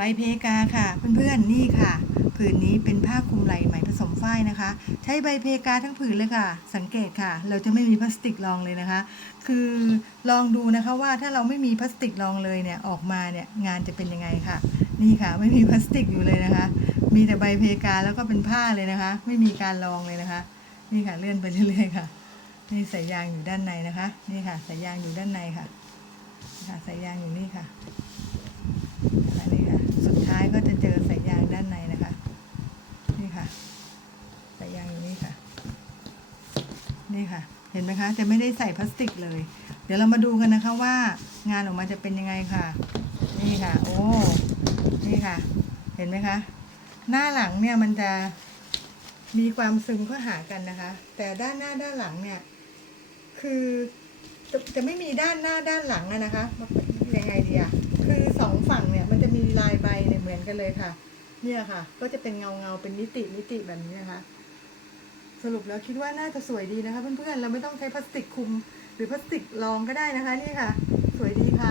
ใบเพกาค่ะ เพื่อนๆนี่ค่ะ ผืนนี้เป็นผ้าคลุมไหล่ไหมผสมฝ้ายนะคะ ใช้ใบเพกาทั้งผืนเลยค่ะ สังเกตค่ะ เราจะไม่มีพลาสติกรองเลยนะคะ คือลองดูนะคะว่าถ้าเราไม่มีพลาสติกรองเลยเนี่ยออกมาเนี่ยงานจะเป็นยังไงค่ะ นี่ค่ะไม่มีพลาสติกอยู่เลยนะคะ มีแต่ใบเพกาแล้วก็เป็นผ้าเลยนะคะ ไม่มีการรองเลยนะคะ นี่ค่ะเลื่อนไปเรื่อยๆค่ะนี่สายยางอยู่ด้านในนะคะ นี่ค่ะสายยางอยู่ด้านในค่ะค่ะสายยางอยู่นี่ค่ะ อันนี้ค่ะ สุดท้ายก็จะเจอสายยางด้านในนะคะ นี่ค่ะ สายยางอยู่นี่ค่ะ นี่ค่ะ เห็นไหมคะ จะไม่ได้ใส่พลาสติกเลย เดี๋ยวเรามาดูกันนะคะว่างานออกมาจะเป็นยังไงค่ะ นี่ค่ะ โอ้ นี่ค่ะ เห็นไหมคะ หน้าหลังเนี่ยมันจะมีความซึมเข้าหากันนะคะ แต่ด้านหน้าด้านหลังเนี่ย คือจะจะไม่มีด้านหน้าด้านหลังอะนะคะยังไงดีอะ กันเลยค่ะ เนี่ยค่ะ ก็จะเป็นเงาเงาเป็นมิติมิติแบบนี้นะคะ สรุปแล้วคิดว่าน่าจะสวยดีนะคะ เพื่อนๆเราไม่ต้องใช้พลาสติกคลุม หรือพลาสติกรองก็ได้นะคะ นี่ค่ะ สวยดีค่ะ